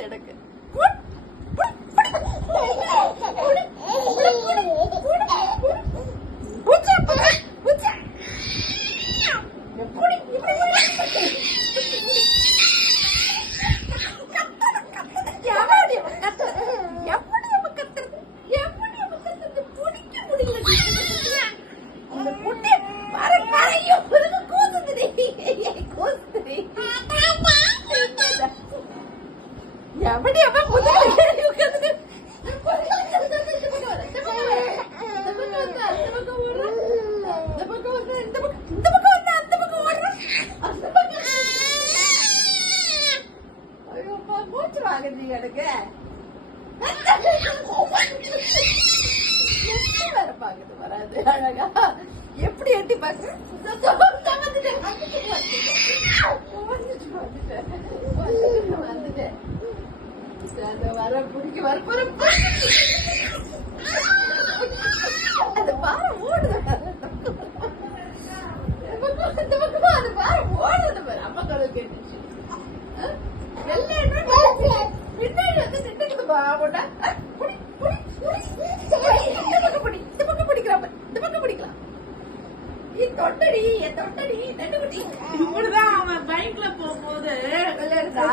வருது எனக்கு. எப்படி அப்ப முதல்ல உட்கார்ந்து மூச்சு வாங்குது எனக்கு. வேற பாக்குது வராது அழகா எப்படி எட்டி பாக்குற வர பிடிக்க வரப்போற அது பாரு ஓடுது. அந்த பக்கமா அது பாரு ஓடுது பாரு. அம்மா கடல் கேட்டுச்சு. பின்னாடி வந்து திட்டுக்குது பாபோட்டா. இந்த பக்கம் பிடிக்கிறான். இந்த பக்கம் பிடிக்கலாம். தொட்டடி தொட்டடி தட்டுக்குட்டி. இப்படிதான் அவன் பைக்ல போகும்போது விளையாடுதா